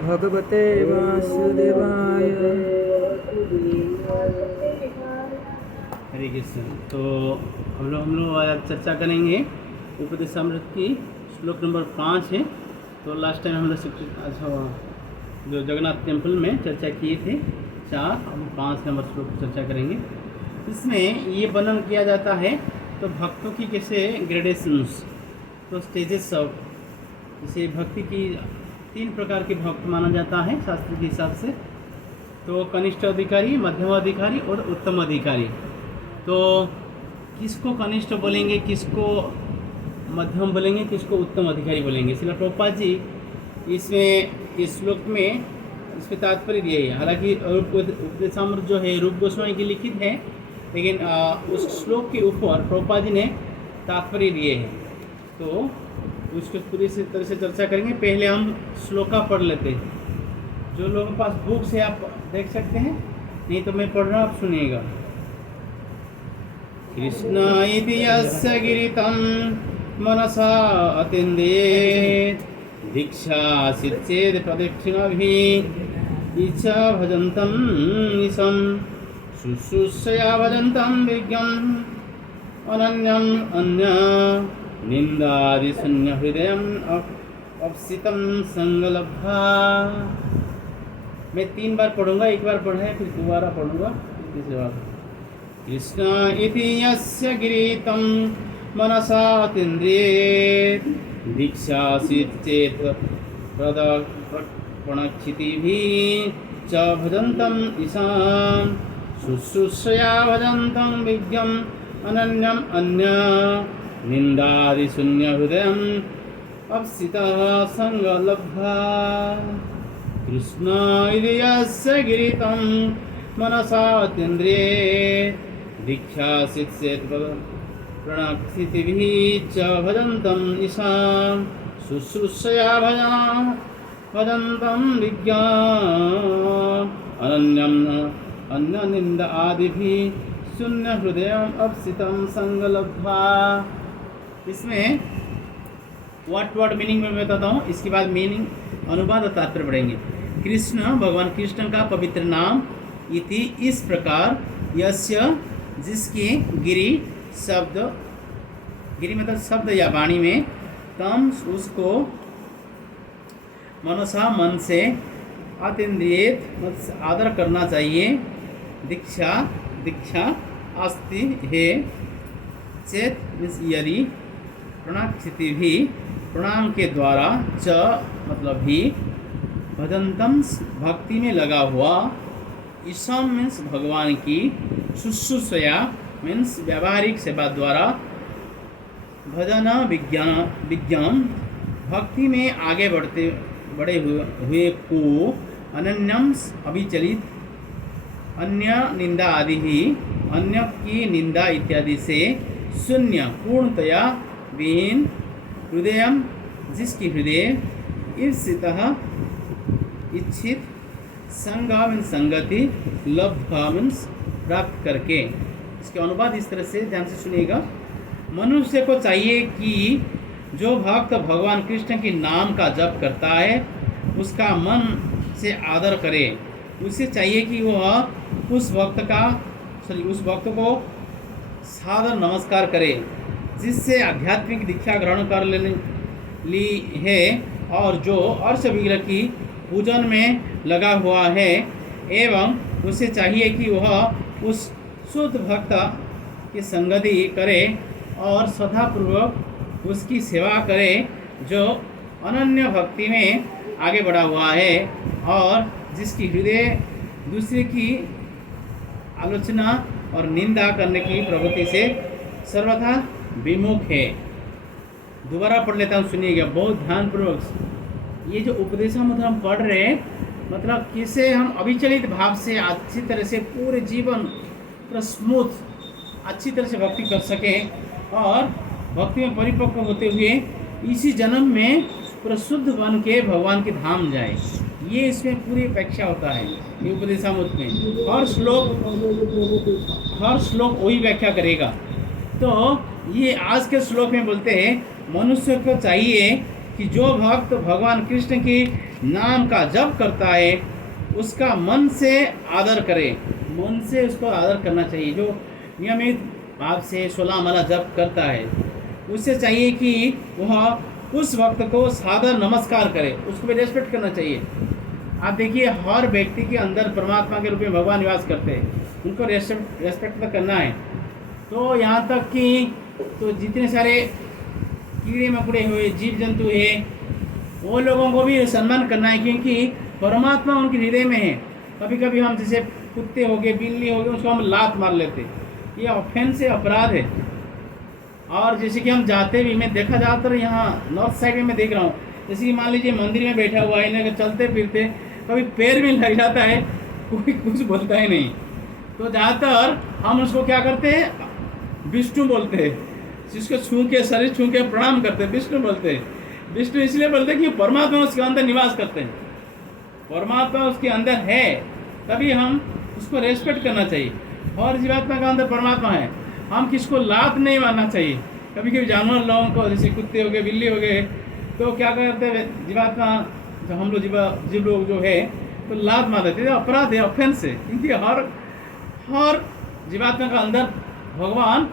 भगवते वासुदेवाय। हरे कृष्ण। तो हम लोग आज चर्चा करेंगे उपदेशामृत की श्लोक नंबर 5 है। तो लास्ट टाइम हम लोग जो जगन्नाथ टेम्पल में चर्चा किए थे 4 और 5 नंबर श्लोक चर्चा करेंगे। इसमें ये वर्णन किया जाता है तो भक्तों की कैसे ग्रेडेशंस, तो स्टेजेस ऑफ, जैसे भक्ति की 3 प्रकार के भक्त माना जाता है शास्त्र के हिसाब से। तो कनिष्ठ अधिकारी, मध्यम अधिकारी और उत्तम अधिकारी। तो किसको कनिष्ठ बोलेंगे, किसको मध्यम बोलेंगे, किसको उत्तम अधिकारी बोलेंगे, इसलिए प्रभुपाद जी इसमें इस श्लोक में इसके तात्पर्य दिए है। हालांकि उपदेशामृत जो है रूप गोस्वामी की लिखित है, लेकिन उस श्लोक के ऊपर प्रभुपाद जी ने तात्पर्य दिए हैं। तो उसको पूरी तरह से चर्चा करेंगे। पहले हम श्लोका पढ़ लेते हैं। जो लोगों के पास बुक्स है आप देख सकते हैं, नहीं तो मैं पढ़ रहा हूँ, आप सुनिएगा। कृष्ण इति यस्य गिरितं मनसा अतिन्देत् दीक्षासित् चेत् प्रदक्षिणाभिः इच्छा भजन्तं निशं शुश्रूषया भजन्तं विज्ञम् अनन्यम् अन्य निन्दादिशून्य हृदयम् अप्सितं संगलब्धा। मैं 3 बार पढ़ूंगा, एक बार पढ़ा है फिर दोबारा पढ़ूंगा, तीसरी बार। कृष्ण इति यस्य गिरितं मनसा अतीन्द्रियेत् दीक्षासित् चेत् प्रदक्षिणाभिः च भजन्तं ईशां शुश्रूषया भजन्तं विज्ञम् अनन्यम् अन्य निन्दादिशून्य हृदयम् अप्सितः संगलब्धा। कृष्ण इति यस्य गिरितं मनसा अतीन्द्रियेत् दीक्षासित् चेत् प्रदक्षिणाभिः च भजन्तं ईशां शुश्रूषया भजन्तं विज्ञम् अनन्यम् अन्य निन्दा आदिभिः शून्य हृदयम् अप्सितं संगलब्धा। इसमें वर्ड मीनिंग में बताता हूँ, इसके बाद मीनिंग अनुवाद और तात्पर्य पढ़ेंगे। कृष्ण भगवान कृष्ण का पवित्र नाम, इति इस प्रकार, यस्य जिसकी, गिरि शब्द, गिरि मतलब शब्द या वाणी में, तम उसको, मनसा मन से, अतीन्द्रियेत आदर करना चाहिए, दीक्षा अस्ति है, चेत यदि, प्रणाक्षिति भी प्रणाम के द्वारा, च मतलब भी, भजंतम भक्ति में लगा हुआ, ईशान मीन्स भगवान की, शुश्रूषया मीन्स व्यावहारिक सेवा द्वारा, भजन विज्ञान भक्ति में आगे बढ़े हुए को, अनन्यम अविचलित, अन्य निंदा आदि ही, अन्य की निंदा इत्यादि से, शून्य पूर्णतया विहीन, हृदयम जिसकी हृदय, ईप्सितः इच्छित, संगा मीन्स संगति, लब्धा मीन्स प्राप्त करके। इसके अनुवाद इस तरह से ध्यान से सुनिएगा। मनुष्य को चाहिए कि जो भक्त भगवान कृष्ण के नाम का जप करता है उसका मन से आदर करे। उसे चाहिए कि वह उस भक्त को सादर नमस्कार करे जिससे आध्यात्मिक दीक्षा ग्रहण कर ली है और जो अर्श विग्रह की पूजन में लगा हुआ है, एवं उसे चाहिए कि वह उस शुद्ध भक्त की संगति करे और श्रद्धापूर्वक उसकी सेवा करे जो अनन्य भक्ति में आगे बढ़ा हुआ है और जिसकी हृदय दूसरे की आलोचना और निंदा करने की प्रवृत्ति से सर्वथा विमुख है। दोबारा पढ़ लेता हूँ, सुनिएगा बहुत ध्यानपूर्वक। ये जो उपदेशामृत हम पढ़ रहे हैं, मतलब किसे हम अविचलित भाव से अच्छी तरह से पूरे जीवन पूरा स्मूथ अच्छी तरह से भक्ति कर सकें और भक्ति में परिपक्व होते हुए इसी जन्म में पूरा शुद्ध बन के भगवान के धाम जाए। ये इसमें पूरी व्याख्या होता है ये उपदेशामृत में। हर श्लोक वही व्याख्या करेगा। तो ये आज के श्लोक में बोलते हैं मनुष्य को चाहिए कि जो भक्त भगवान कृष्ण की नाम का जप करता है उसका मन से आदर करे, मन से उसको आदर करना चाहिए। जो नियमित भाव से 16 माला जप करता है उससे चाहिए कि वह उस भक्त को सादर नमस्कार करे, उसको भी रेस्पेक्ट करना चाहिए। आप देखिए हर व्यक्ति के अंदर परमात्मा के रूप में भगवान निवास करते हैं, उनको रेस्पेक्ट तो करना है। तो यहाँ तक कि तो जितने सारे कीड़े मकोड़े हुए, जीव जंतु है, वो लोगों को भी सम्मान करना है, क्योंकि परमात्मा उनके हृदय में है। कभी कभी हम जैसे कुत्ते हो गए, बिल्ली हो गए, उसको हम लात मार लेते, ये ऑफेंस है, अपराध है। और जैसे कि हम जाते भी, मैं देखा ज़्यादातर यहाँ नॉर्थ साइड में मैं देख रहा हूँ, जैसे कि मान लीजिए मंदिर में बैठा हुआ है, इन्हें चलते फिरते कभी पैर में लग जाता है, कोई कुछ बोलता ही नहीं। तो ज़्यादातर हम उसको क्या करते हैं, विष्णु बोलते हैं, जिसको छू के, शरीर छू के प्रणाम करते हैं, विष्णु बोलते हैं। विष्णु इसलिए बोलते हैं कि परमात्मा उसके अंदर निवास करते हैं, परमात्मा उसके अंदर है, तभी हम उसको रेस्पेक्ट करना चाहिए। और जीवात्मा का अंदर परमात्मा है, हम किसको लात नहीं मारना चाहिए। कभी कभी जानवर लोगों को, जैसे कुत्ते हो गए, बिल्ली हो गए, तो क्या करते हैं जीवात्मा, जो हम लोग जीव लोग जो है, तो लात मार देते हैं, अपराध है, ऑफेंस है। क्योंकि हर जीवात्मा का अंदर भगवान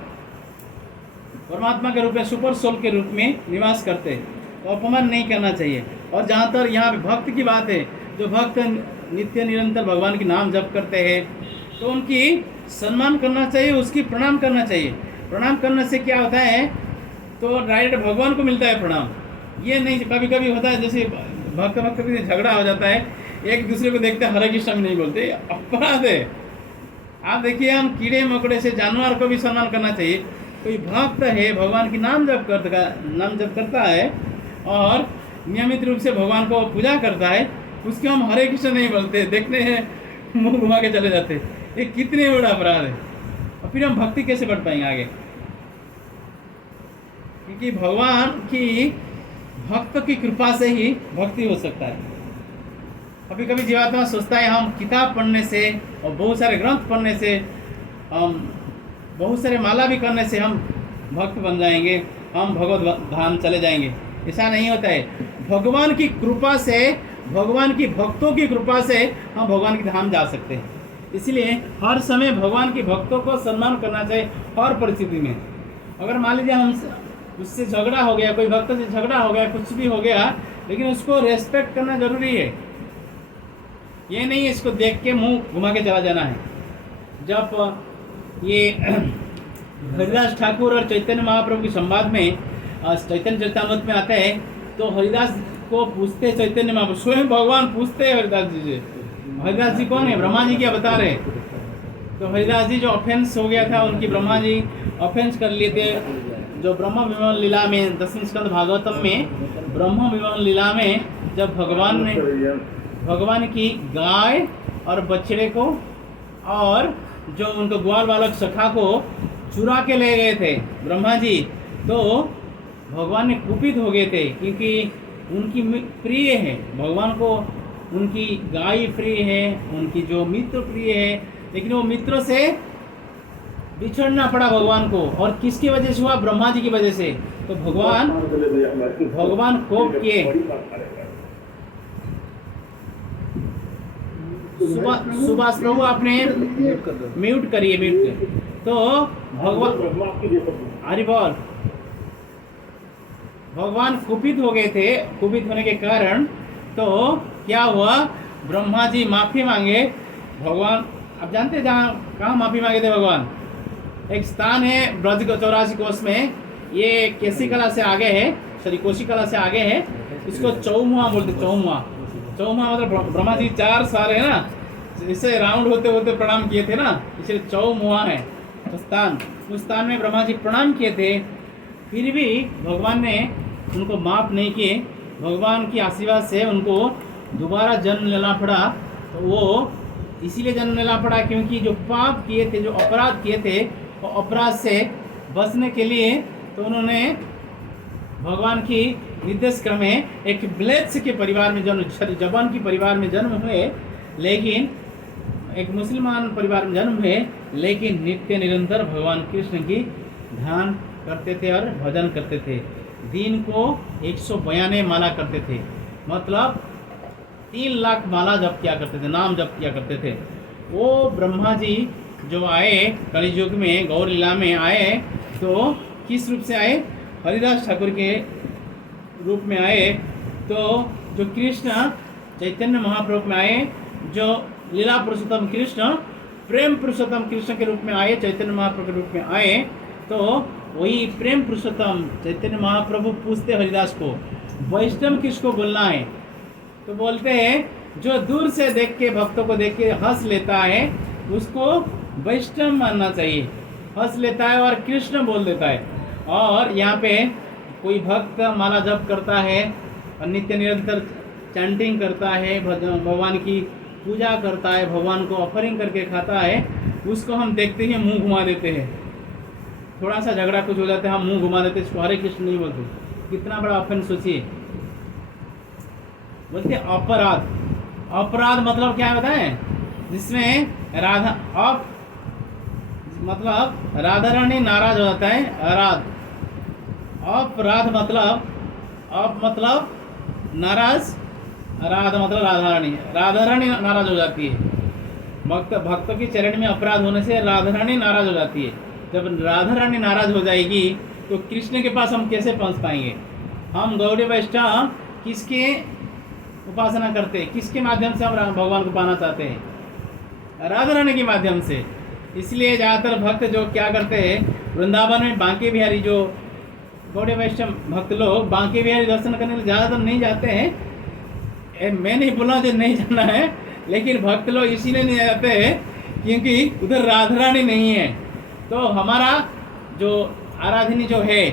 परमात्मा के रूप में, सुपर सोल के रूप में निवास करते हैं, तो अपमान नहीं करना चाहिए। और जहाँ तक यहाँ भक्त की बात है, जो भक्त नित्य निरंतर भगवान के नाम जप करते हैं, तो उनकी सम्मान करना चाहिए, उसकी प्रणाम करना चाहिए। प्रणाम करने से क्या होता है, तो डायरेक्ट भगवान को मिलता है प्रणाम। ये नहीं, कभी कभी होता है जैसे भक्त भी झगड़ा हो जाता है, एक दूसरे को देखते हरे कृष्ण में नहीं बोलते, अपराध है। आप देखिए, हम कीड़े मकोड़े से जानवर को भी सम्मान करना चाहिए। कोई भक्त है, भगवान की नाम जप करता है और नियमित रूप से भगवान को पूजा करता है, उसके हम हरे कृष्ण नहीं बोलते, देखते हैं मुंह घुमा के चले जाते, ये कितने बड़ा अपराध है। और फिर हम भक्ति कैसे बढ़ पाएंगे आगे, क्योंकि भगवान की भक्त की कृपा से ही भक्ति हो सकता है। कभी कभी जीवात्मा सोचता है हम किताब पढ़ने से और बहुत सारे ग्रंथ पढ़ने से, बहुत सारे माला भी करने से हम भक्त बन जाएंगे, हम भगवत धाम चले जाएंगे। ऐसा नहीं होता है। भगवान की कृपा से, भगवान की भक्तों की कृपा से हम भगवान के धाम जा सकते हैं। इसलिए हर समय भगवान की भक्तों को सम्मान करना चाहिए, हर परिस्थिति में। अगर मान लीजिए हम उससे झगड़ा हो गया, कोई भक्त से झगड़ा हो गया, कुछ भी हो गया, लेकिन उसको रेस्पेक्ट करना जरूरी है। ये नहीं इसको देख के मुंह घुमा के चला जाना है। जब ये हरिदास ठाकुर और चैतन्य महाप्रभु के संवाद में, चैतन्य चरितामृत में आता है, तो हरिदास को पूछते चैतन्य महाप्रभु, स्वयं भगवान पूछते हैं हरिदास जी से। हरिदास जी कौन है, ब्रह्मा जी क्या बता रहे। तो हरिदास जी जो ऑफेंस हो गया था, उनकी ब्रह्मा जी ऑफेंस कर लिए थे। जो ब्रह्म विमान लीला में, 10वें स्कंद भागवतम में ब्रह्म विमान लीला में, जब भगवान ने भगवान की गाय और बछड़े को और जो उनको ग्वाल बालक सखा को चुरा के ले गए थे ब्रह्मा जी, तो भगवान ने कुपित हो गए थे, क्योंकि उनकी प्रिय है भगवान को, उनकी गाय प्रिय है, उनकी जो मित्र प्रिय है, लेकिन वो मित्रों से बिछड़ना पड़ा भगवान को। और किसकी वजह से हुआ, ब्रह्मा जी की वजह से। तो भगवान कोप किए। सुभाष प्रभु आपने म्यूट करिए, म्यूट। तो हरि बोल, भगवान कुपित हो गए थे। कुपित होने के कारण तो क्या हुआ, ब्रह्मा जी माफी मांगे। भगवान आप जानते हैं कहाँ माफी मांगे थे भगवान। एक स्थान है ब्रज 84 कोष में, ये केसी कला से आगे है, सॉरी कोशी कला से आगे है, इसको चौमुआ बोलते। चौमुआ मतलब ब्रह्मा जी 4 साल है ना, इससे राउंड होते होते प्रणाम किए थे ना, इसलिए चौमुआ है स्थान। उस स्थान में ब्रह्मा जी प्रणाम किए थे, फिर भी भगवान ने उनको माफ नहीं किए। भगवान की आशीर्वाद से उनको दोबारा जन्म लेना पड़ा। तो वो इसीलिए जन्म लेना पड़ा क्योंकि जो पाप किए थे, जो अपराध किए थे, वो अपराध से बचने के लिए तो उन्होंने भगवान की निर्देश क्रम में एक ब्लेच के परिवार में जन्म, जबान की परिवार में जन्म हुए, लेकिन एक मुसलमान परिवार में जन्म हुए, लेकिन नित्य निरंतर भगवान कृष्ण की ध्यान करते थे और भजन करते थे। दिन को 192 माला करते थे, मतलब 3 लाख माला जप किया करते थे, नाम जप किया करते थे। वो ब्रह्मा जी जो आए कलियुग में, गौर लीला में आए, तो किस रूप से आए? हरिदास ठाकुर के रूप में आए। तो जो कृष्ण चैतन्य महाप्रभु में आए, जो लीला पुरुषोत्तम कृष्ण, प्रेम पुरुषोत्तम कृष्ण के रूप में आए, चैतन्य महाप्रभु के रूप में आए, तो वही प्रेम पुरुषोत्तम चैतन्य महाप्रभु पूछते हरिदास को, वैष्णव किसको बोलना है? तो बोलते हैं जो दूर से देख के, भक्तों को देख के हंस लेता है, उसको वैष्णव मानना चाहिए। हंस लेता है और कृष्ण बोल देता है। और यहाँ पे कोई भक्त माला जप करता है और नित्य निरंतर चैंटिंग करता है, भगवान की पूजा करता है, भगवान को ऑफरिंग करके खाता है, उसको हम देखते ही मुंह घुमा देते हैं। थोड़ा सा झगड़ा कुछ हो जाता है, हम मुंह घुमा देते, इसको हरे कृष्ण नहीं बोलते। कितना बड़ा ऑफेंस सोचिए। बोलते अपराध। अपराध मतलब क्या है बताएं? जिसमें राधा अप मतलब राधा रानी नाराज हो जाता है, अराध। अपराध मतलब अप मतलब नाराज, राध मतलब राधा रानी नाराज हो जाती है। भक्तों के चरण में अपराध होने से राधा रानी नाराज हो जाती है। जब राधा रानी नाराज हो जाएगी तो कृष्ण के पास हम कैसे पहुंच पाएंगे? हम गौड़ी वैष्णव किसके उपासना करते हैं? किसके माध्यम से हम भगवान को पाना चाहते हैं? राधा रानी के माध्यम से। इसलिए ज़्यादातर भक्त जो क्या करते हैं, वृंदावन में बांके बिहारी, जो गौड़ी वैष्णव भक्त लोग बांके बिहारी दर्शन करने के लिए ज़्यादातर नहीं जाते हैं। मैं नहीं बोला जो नहीं जाना है, लेकिन भक्त लोग इसीलिए नहीं जाते हैं क्योंकि उधर राधा रानी नहीं है। तो हमारा जो आराधनी जो है,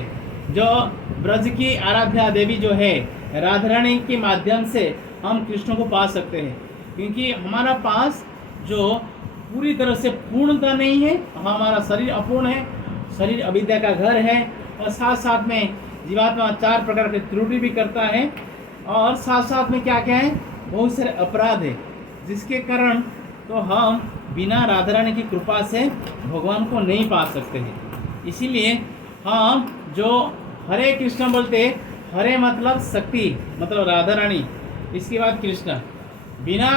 जो ब्रज की आराध्या देवी जो है, राधा रानी के माध्यम से हम कृष्ण को पा सकते हैं। क्योंकि हमारा पास जो पूरी तरह से पूर्णता नहीं है, हमारा शरीर अपूर्ण है, शरीर अविद्या का घर है, और साथ साथ में जीवात्मा 4 प्रकार की त्रुटि भी करता है, और साथ साथ में क्या क्या है, बहुत सारे अपराध है, जिसके कारण तो हम बिना राधा रानी की कृपा से भगवान को नहीं पा सकते हैं। इसीलिए हम जो हरे कृष्ण बोलते, हरे मतलब शक्ति, मतलब राधा रानी, इसके बाद कृष्ण, बिना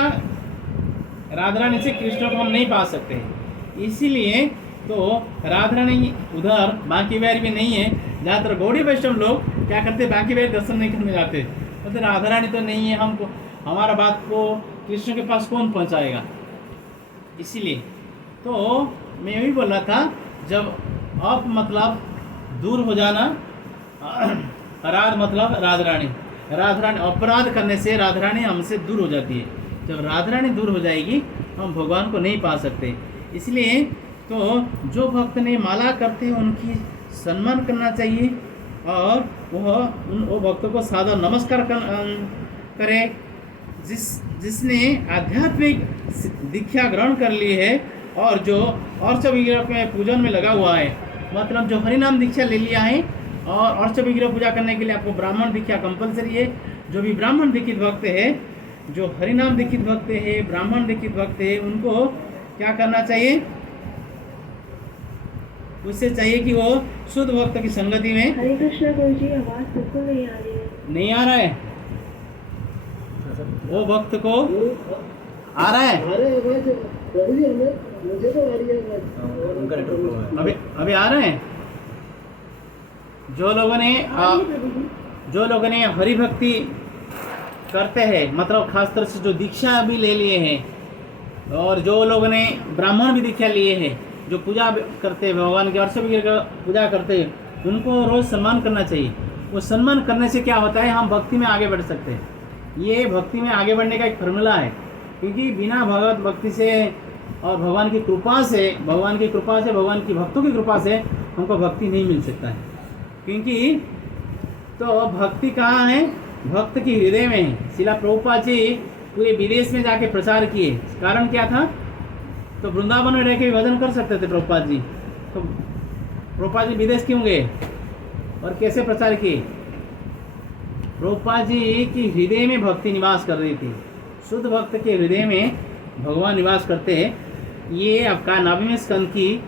राधा रानी से कृष्ण को हम नहीं पा सकते। इसीलिए तो राधा रानी उधर बांके बिहारी में नहीं है। ज़्यादातर गौड़ी वैष्णव लोग क्या करते, बांके बिहारी दर्शन नहीं करने जाते, मतलब राधा रानी तो नहीं है, हमको हमारा बात को कृष्ण के पास कौन पहुंचाएगा। इसीलिए तो मैं यही बोल रहा था, जब अप मतलब दूर हो जाना, राध मतलब राधा रानी, अपराध करने से राधा रानी हमसे दूर हो जाती है। जब राधा रानी दूर हो जाएगी हम भगवान को नहीं पा सकते। इसलिए तो जो भक्त ने माला करते हैं उनकी सम्मान करना चाहिए, और वो भक्तों को सादर नमस्कार करे। जिसने आध्यात्मिक दीक्षा ग्रहण कर ली है और जो अर्च विग्रह में पूजन में लगा हुआ है, मतलब जो हरिनाम दीक्षा ले लिया है, और अर्च विग्रह पूजा करने के लिए आपको ब्राह्मण दीक्षा कंपलसरी है। जो भी ब्राह्मण दीक्षित भक्त है, जो हरिनाम दीक्षित भक्त है, ब्राह्मण दीक्षित भक्त है, उनको क्या करना चाहिए? उससे चाहिए कि वो शुद्ध भक्त की संगति में। हरे कृष्ण गुरु जी, आवाज बिल्कुल नहीं आ रही है। नहीं आ रहा है? वो भक्त को आ रहा है? अभी आ रहे हैं? जो लोगों ने हरि भक्ति करते हैं, मतलब खासतौर से जो दीक्षा भी ले लिए हैं, और जो लोगों ने ब्राह्मण भी दीक्षा लिए हैं, जो पूजा करते हैं, भगवान के अर्च विग्रह पूजा करते हैं, उनको रोज़ सम्मान करना चाहिए। वो सम्मान करने से क्या होता है, हम भक्ति में आगे बढ़ सकते हैं। ये भक्ति में आगे बढ़ने का एक फॉर्मूला है, क्योंकि बिना भगवत भक्ति से और भगवान की कृपा से, भगवान की भक्तों की कृपा से हमको भक्ति नहीं मिल सकता है। क्योंकि तो भक्ति कहाँ है? भक्त की हृदय में है। श्रील प्रभुपाद जी पूरे विदेश में जाके प्रचार किए, कारण क्या था? तो वृंदावन में रह के भजन कर सकते थे प्रभुपाद जी, तो प्रभुपाद जी विदेश क्यों गए और कैसे प्रचार किए? प्रभुपाद जी की हृदय में भक्ति निवास कर रही थी। शुद्ध भक्त के हृदय में भगवान निवास करते हैं। ये आपका 9वें स्कंद की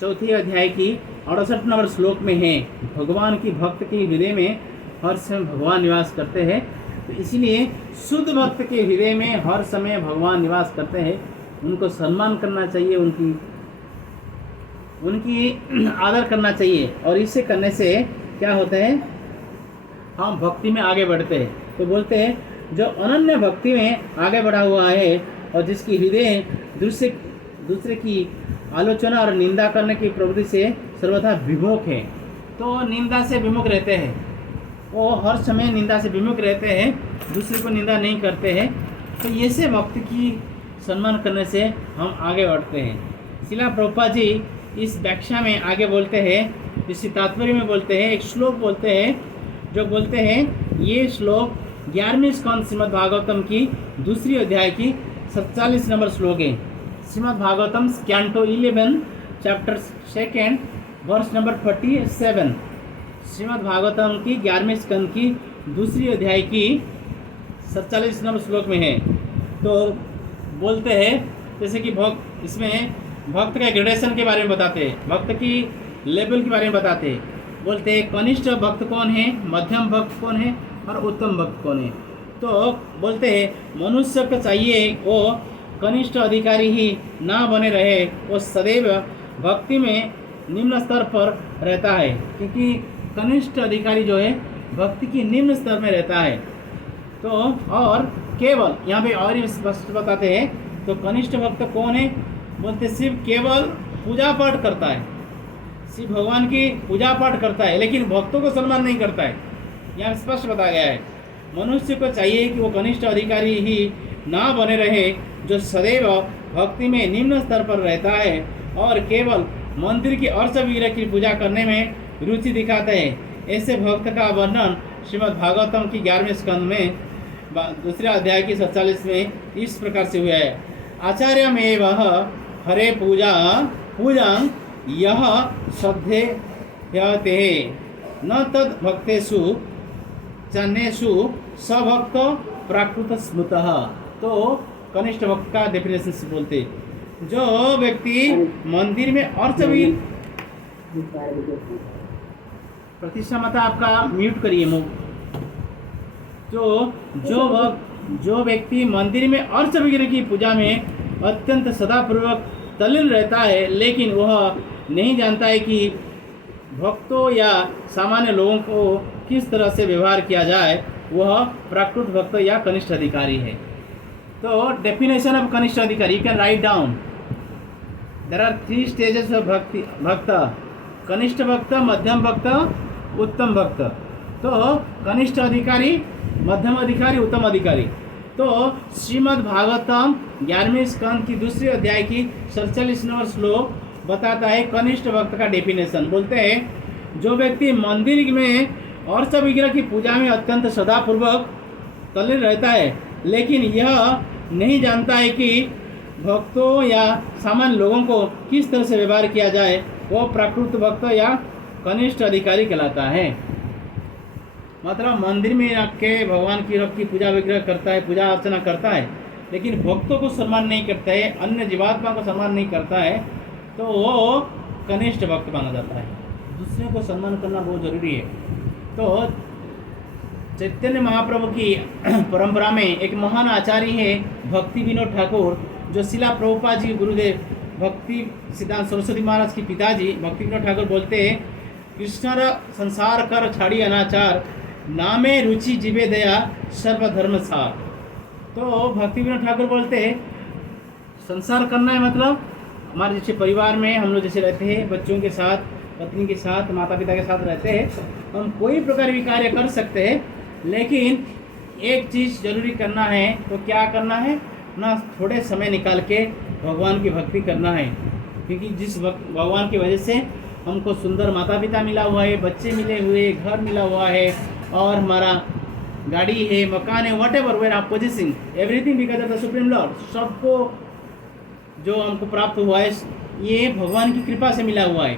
4थे अध्याय की 68 नंबर श्लोक में है, भगवान की भक्त के हृदय में हर समय भगवान निवास करते हैं। तो इसीलिए शुद्ध भक्त के हृदय में हर समय भगवान निवास करते हैं, उनको सम्मान करना चाहिए, उनकी आदर करना चाहिए। और इससे करने से क्या होता है, हम भक्ति में आगे बढ़ते हैं। तो बोलते हैं जो अनन्य भक्ति में आगे बढ़ा हुआ है और जिसकी हृदय दूसरे की आलोचना और निंदा करने की प्रवृत्ति से सर्वथा विमुख है, तो निंदा से विमुख रहते हैं, वो हर समय निंदा से विमुख रहते हैं, दूसरे को निंदा नहीं करते हैं। तो ये से भक्ति की सम्मान करने से हम आगे बढ़ते हैं। शिला प्रभुपाद जी इस व्याख्या में आगे बोलते हैं, इसी तात्पर्य में बोलते हैं, एक श्लोक बोलते हैं जो बोलते हैं, ये श्लोक 11वें स्कंद श्रीमद् भागवतम की दूसरी अध्याय की 47 नंबर श्लोक है। Shrimad Bhagavatam canto 11 chapter 2 verse number 47। Shrimad Bhagavatam की 11वें स्कंद की दूसरी अध्याय की 47 नंबर श्लोक में है। तो बोलते हैं जैसे कि इसमें भक्त के ग्रेडेशन के बारे में बताते हैं, भक्त की लेवल के बारे में बताते हैं। बोलते हैं कनिष्ठ भक्त कौन है, मध्यम भक्त कौन है और उत्तम भक्त कौन है। तो बोलते हैं मनुष्य को चाहिए वो कनिष्ठ अधिकारी ही ना बने रहे, वो सदैव भक्ति में निम्न स्तर पर रहता है, क्योंकि कनिष्ठ अधिकारी जो है भक्ति की निम्न स्तर में रहता है। तो और केवल यहाँ पे और स्पष्ट बताते हैं, तो कनिष्ठ भक्त कौन है, बोलते सिर्फ केवल पूजा पाठ करता है, सिर्फ भगवान की पूजा पाठ करता है, लेकिन भक्तों को सम्मान नहीं करता है। यहाँ स्पष्ट बताया गया है मनुष्य को चाहिए कि वो कनिष्ठ अधिकारी ही ना बने रहे, जो सदैव भक्ति में निम्न स्तर पर रहता है और केवल मंदिर की अर्च विग्रह की पूजा करने में रुचि दिखाते हैं। ऐसे भक्त का वर्णन श्रीमद् भागवतम की 11वें स्कंद में दूसरे अध्याय की 47 में इस प्रकार से हुआ है। आचार्य में वह हरे पूजा यह श्रद्धेयते न तद भक्तेषु चन्नेषु सभक्त प्राकृत स्मृतः। तो कनिष्ठ भक्त का डेफिनेशन से बोलते, जो व्यक्ति मंदिर में अर्च प्रतिष्ठा मत आपका म्यूट करिए मुँह। जो व्यक्ति मंदिर में अर्च विग्रह की पूजा में अत्यंत सदापूर्वक तल्लीन रहता है, लेकिन वह नहीं जानता है कि भक्तों या सामान्य लोगों को किस तरह से व्यवहार किया जाए, वह प्राकृत भक्त या कनिष्ठ अधिकारी है। तो definition of kanishtha adhikari you can write down. There are 3 stages of bhakta, kanishtha भक्त, मध्यम भक्त, उत्तम भक्त। तो कनिष्ठ अधिकारी, मध्यम अधिकारी, उत्तम अधिकारी। तो श्रीमद् भागवतम 11वें स्कंद की दूसरी अध्याय की 47 नंबर श्लोक बताता है कनिष्ठ भक्त का डेफिनेशन। बोलते हैं जो व्यक्ति मंदिर में अर्च विग्रह की पूजा में अत्यंत सदापूर्वक तल्लीन रहता है, लेकिन यह नहीं जानता है कि भक्तों या सामान्य लोगों को किस तरह से व्यवहार किया जाए, वो प्राकृत भक्त या कनिष्ठ अधिकारी कहलाता है। मतलब मंदिर में आके भगवान की रख की पूजा विग्रह करता है, पूजा अर्चना करता है, लेकिन भक्तों को सम्मान नहीं करता है, अन्य जीवात्मा को सम्मान नहीं करता है, तो वो कनिष्ठ भक्त माना जाता है। दूसरे को सम्मान करना बहुत जरूरी है। तो चैतन्य महाप्रभु की परंपरा में एक महान आचार्य है भक्ति विनोद ठाकुर, जो शिला प्रभुपाद जी गुरुदेव भक्ति सिद्धांत सरस्वती महाराज की पिताजी भक्ति विनोद ठाकुर बोलते हैं, कृष्ण संसार कर छाड़ी अनाचार, नामे रुचि जीवे दया सर्वधर्म सार। तो भक्ति विनोद ठाकुर बोलते हैं संसार करना है, मतलब हमारे जैसे परिवार में हम लोग जैसे रहते हैं, बच्चों के साथ, पत्नी के साथ, माता पिता के साथ रहते हैं, हम कोई प्रकार भी कार्य कर सकते हैं, लेकिन एक चीज़ जरूरी करना है। तो क्या करना है ना, थोड़े समय निकाल के भगवान की भक्ति करना है, क्योंकि जिस भगवान की वजह से हमको सुंदर माता पिता मिला हुआ है, बच्चे मिले हुए, घर मिला हुआ है, और हमारा गाड़ी है, मकान है, वट एवर वेर आप possessing everything because of the supreme lord, सबको जो हमको प्राप्त हुआ है ये भगवान की कृपा से मिला हुआ है।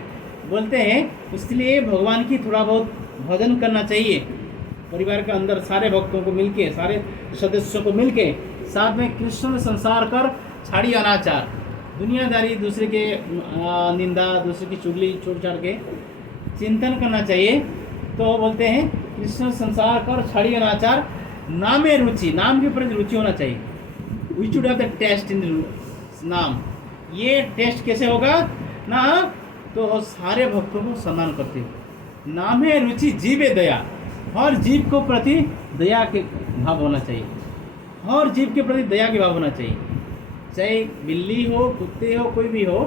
बोलते हैं इसलिए भगवान की थोड़ा बहुत भजन करना चाहिए, परिवार के अंदर सारे भक्तों को मिलके, सारे सदस्यों को मिलके साथ में कृष्ण संसार कर छाड़ी अनाचार, दुनियादारी, दूसरे के निंदा, दूसरे की चुगली छोड़ छाड़ के चिंतन करना चाहिए। तो बोलते हैं कृष्ण संसार कर छड़ी अनाचार नामे रुचि, नाम के प्रति रुचि होना चाहिए। We should have the taste in नाम। ये टेस्ट कैसे होगा ना, तो सारे भक्तों को सम्मान करते हो। नाम है रुचि जीवे दया, हर जीव को प्रति दया के भाव होना चाहिए, हर जीव के प्रति दया के भाव होना चाहिए, चाहे बिल्ली हो, कुत्ते हो, कोई भी हो,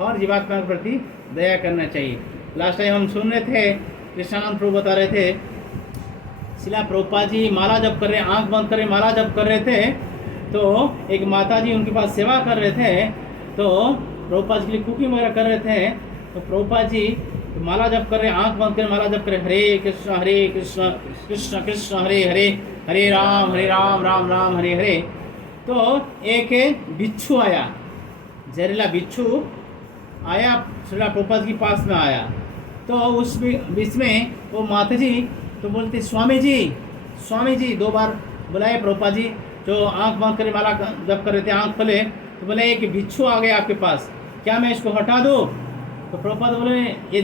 हर जीवात्मा के प्रति दया करना चाहिए। लास्ट टाइम हम सुन रहे थे, कृष्णानंद प्रभु बता रहे थे, शिला प्रभुपाद जी माला जप कर रहे, आंख बंद कर माला जप कर रहे थे, तो एक माता जी उनके पास सेवा कर रहे थे, तो प्रभुपाद जी के लिए कुकिंग वगैरह कर रहे थे, तो प्रभुपाद जी माला जप कर रहे, आंख बंद कर माला जप कर रहे, हरे कृष्ण कृष्ण कृष्ण हरे हरे, हरे राम राम राम हरे हरे। तो एक बिच्छू आया, जहरीला बिच्छू आया, श्रीला प्रभुपाद के पास में आया, तो उस बीच में वो माता जी तो बोलते स्वामी जी 2 बार बुलाए प्रभुपाद जी, जो आंख बंद करे माला जप कर रहे थे, आंख खोले तो बोले एक बिच्छू आ गया आपके पास, क्या मैं इसको हटा दूँ? तो प्रभुपाद बोले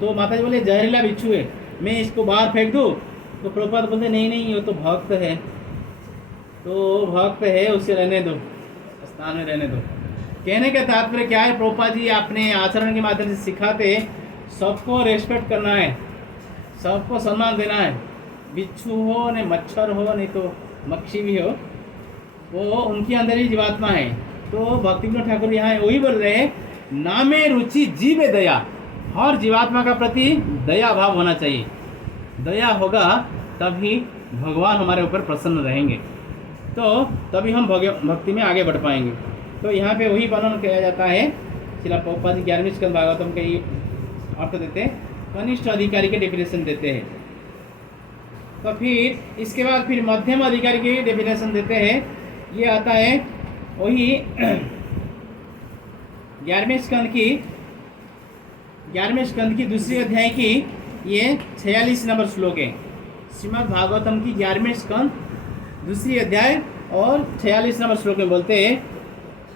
तो माता जी बोले जहरीला बिच्छू है, मैं इसको बाहर फेंक दूँ? तो प्रभुपाद बोलते नहीं वो तो भक्त है, तो भक्त है उसे रहने दो, स्थान में रहने दो। कहने का तात्पर्य क्या है, प्रभुपाद जी अपने आचरण के माध्यम से सिखाते सबको रेस्पेक्ट करना है, सबको सम्मान देना है, बिच्छू हो नहीं मच्छर हो नहीं तो मक्खी भी हो, वो उनके अंदर ही जीवात्मा है। तो भक्ति विनोद ठाकुर यहाँ वही बोल रहे हैं, नामे रुचि जीवे दया, हर जीवात्मा का प्रति दया भाव होना चाहिए, दया होगा तभी भगवान हमारे ऊपर प्रसन्न रहेंगे, तो तभी हम भक्ति में आगे बढ़ पाएंगे। तो यहाँ पे वही वर्णन किया जाता है, श्रील प्रभुपाद जी 11वें स्कंद भागवतम के ये अर्थ देते हैं, कनिष्ठ अधिकारी के डेफिनेशन देते हैं। तो फिर इसके बाद फिर मध्यम अधिकारी की डेफिनेशन देते हैं, ये आता है वही 11वें स्कंद की दूसरी अध्याय की ये 46 नंबर श्लोक है, श्रीमद् भागवतम की 11वें स्कंद दूसरी अध्याय और 46 नंबर श्लोक में बोलते हैं,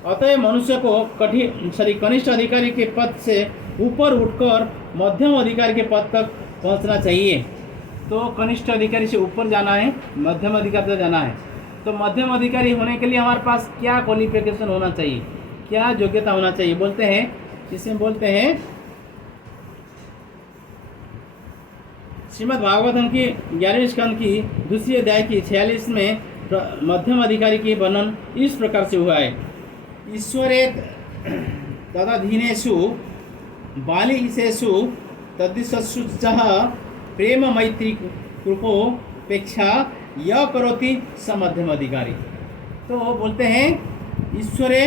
अतः मनुष्य को कनिष्ठ अधिकारी के पद से ऊपर उठकर मध्यम अधिकारी के पद तक पहुंचना चाहिए। तो कनिष्ठ अधिकारी से ऊपर जाना है, मध्यम अधिकारी तक जाना है। तो मध्यम अधिकारी होने के लिए हमारे पास क्या क्वालिफिकेशन होना चाहिए, क्या योग्यता होना चाहिए? बोलते हैं, जिसमें बोलते हैं श्रीमद् भागवतम की 11वें स्कंद की दूसरी अध्याय की 46 में मध्यम अधिकारी की वर्णन इस प्रकार से हुआ है, ईश्वरे तदधीनेषु बालिशेषु तद्दिशस्सु च प्रेम मैत्री कृपोपेक्षा य करोति स मध्यम अधिकारी। तो बोलते हैं ईश्वरे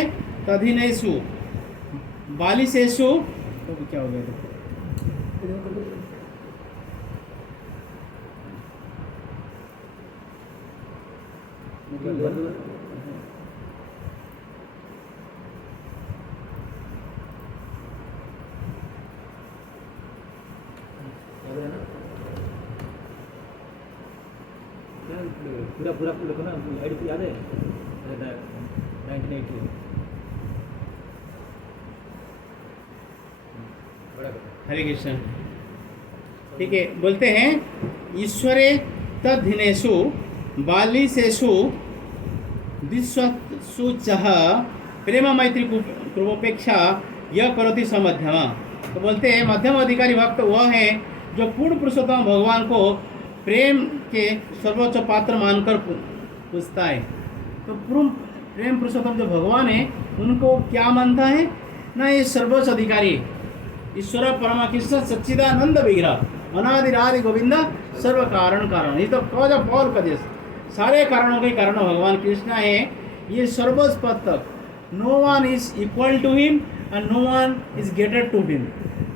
तदधीनेषु बालिशेषु, तो क्या हो गया, पूरा लिखो ना, आईडी याद है 1980। हरे कृष्ण। ठीक है, बोलते हैं ईश्वरे तद्धिनेषु बालिशेषु दिशस्सु चह प्रेम मैत्री कृपोपेक्षा यह करोति स मध्यम। तो बोलते हैं मध्यम अधिकारी भक्त वह है जो पूर्ण पुरुषोत्तम भगवान को प्रेम के सर्वोच्च पात्र मानकर पूछता है। तो प्रेम पुरुषोत्तम जो भगवान है उनको क्या मानता है ना, ये सर्वोच्च अधिकारी ईश्वर परमा कृष्ण सच्चिदानंद विग्रह अनादिरादि गोविंदा सर्व कारण ये तो कॉज ऑफ ऑल कजेस, सारे कारणों के कारण भगवान कृष्ण है। ये सर्वोच्च पद तक no one is equal to him and no one is greater to him.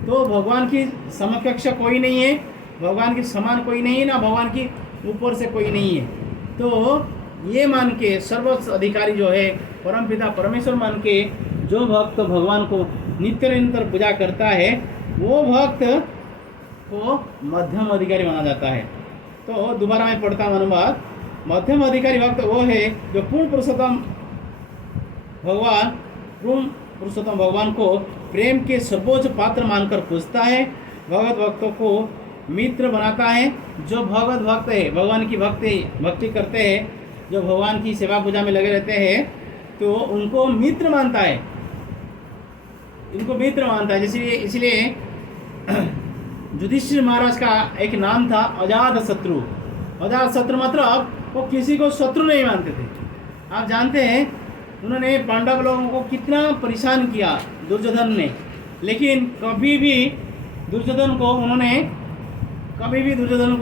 तो भगवान की समकक्ष कोई नहीं है, भगवान के समान कोई नहीं है, ना भगवान की ऊपर से कोई नहीं है। तो ये मान के सर्वोच्च अधिकारी जो है परमपिता परमेश्वर मान के जो भक्त भगवान को नित्य निरंतर पूजा करता है वो भक्त को मध्यम अधिकारी माना जाता है। तो दोबारा मैं पढ़ता हूँ अनुवाद। मध्यम अधिकारी भक्त वो है जो पूर्ण पुरुषोत्तम भगवान को प्रेम के सर्वोच्च पात्र मानकर पूजता है भगवत भक्तों को मित्र बनाता है। जो भगवत भक्त है, भगवान की भक्ति करते हैं, जो भगवान की सेवा पूजा में लगे रहते हैं, तो उनको मित्र मानता है, इनको मित्र मानता है। इसलिए युधिष्ठिर महाराज का एक नाम था अजात शत्रु। अजात शत्रु मतलब वो किसी को शत्रु नहीं मानते थे। आप जानते हैं उन्होंने पांडव लोगों को कितना परेशान किया दुर्योधन ने, लेकिन कभी भी दुर्योधन को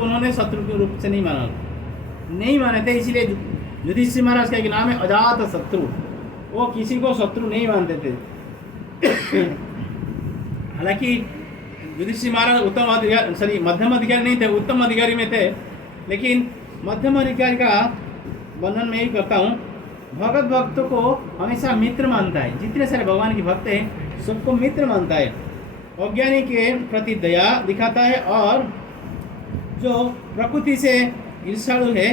उन्होंने शत्रु के रूप से नहीं माने थे। इसीलिए युधिष्ठिर महाराज का एक नाम है अजात शत्रु। वो किसी को शत्रु नहीं मानते थे। हालांकि युधिष्ठिर महाराज मध्यम अधिकारी नहीं थे, उत्तम अधिकारी में थे, लेकिन मध्यम अधिकारी का वर्णन मैं ही करता हूँ। भगत भक्तों को हमेशा मित्र मानता है। जितने सारे भगवान के भक्त हैं सबको मित्र मानता है। अज्ञानी के प्रति दया दिखाता है, और जो प्रकृति से ईर्ष्यालु है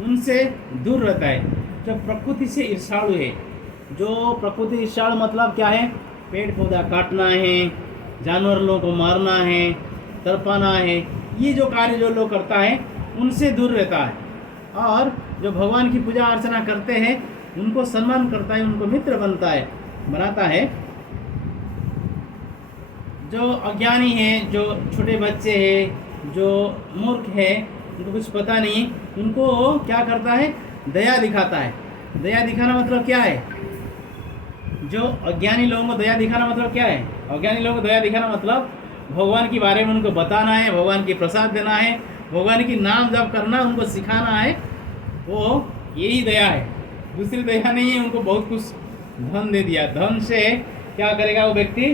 उनसे दूर रहता है। जो प्रकृति से ईर्ष्यालु है, जो प्रकृति ईर्ष्यालु मतलब क्या है? पेड़ पौधा काटना है, जानवर लोगों को मारना है, तड़पाना है, ये जो कार्य जो लोग करता है उनसे दूर रहता है। और जो भगवान की पूजा अर्चना करते हैं उनको सम्मान करता है, उनको मित्र बनाता है। जो अज्ञानी है, जो छोटे बच्चे हैं, जो मूर्ख है, उनको कुछ पता नहीं, उनको क्या करता है? दया दिखाता है। दया दिखाना मतलब क्या है? जो अज्ञानी लोगों को दया दिखाना मतलब क्या है? अज्ञानी लोगों को दया दिखाना मतलब भगवान के बारे में उनको बताना है, भगवान की प्रसाद देना है, भगवान की नाम जप करना उनको सिखाना है। वो यही दया है, दूसरी दया नहीं है। उनको बहुत कुछ धन दे दिया, धन से क्या करेगा वो व्यक्ति?